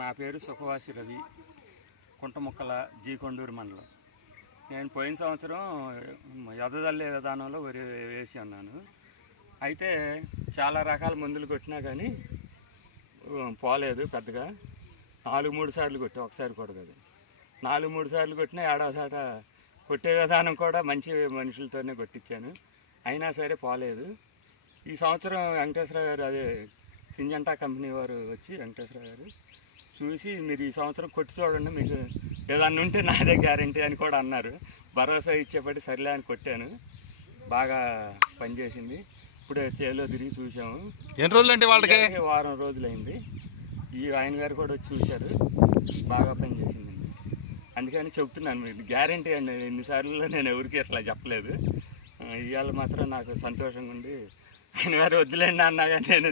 నా పేరు సుఖవాసి రవి, కుంటముక్కల జీకొండూరు మండలం. నేను పోయిన సంవత్సరం ఎదజల్లే విధానంలో వరి వేసి ఉన్నాను. అయితే చాలా రకాల మందులు కొట్టినా కానీ పోలేదు. పెద్దగా 4-3 సార్లు కొట్టి, ఒకసారి కూడా కాదు, 4-3 సార్లు కొట్టినా ఏడవసాట కొట్టే విధానం కూడా మంచి మనుషులతోనే కొట్టించాను. అయినా సరే పోలేదు. ఈ సంవత్సరం వెంకటేశ్వర గారు, అదే సింజంటా కంపెనీ వారు వచ్చి వెంకటేశ్వర గారు చూసి, మీరు ఈ సంవత్సరం కొట్టి చూడండి, మీకు ఏదన్నా ఉంటే నాదే గ్యారంటీ అని కూడా అన్నారు. భరోసా ఇచ్చేపటి సరిలే అని కొట్టాను. బాగా పనిచేసింది. ఇప్పుడే చేలో తిరిగి చూసాము. ఎన్ని రోజులు అంటే వాళ్ళకి? వారం రోజులైంది. ఆయన గారు కూడా వచ్చి చూశారు. బాగా పనిచేసిందండి. అందుకని చెప్తున్నాను, మీరు గ్యారంటీ అండి. ఎన్నిసార్లు నేను ఎవరికి అట్లా చెప్పలేదు. ఇవాళ మాత్రం నాకు సంతోషంగా ఉండి ఆయన గారు వద్దులేండి అన్నా కానీ నేను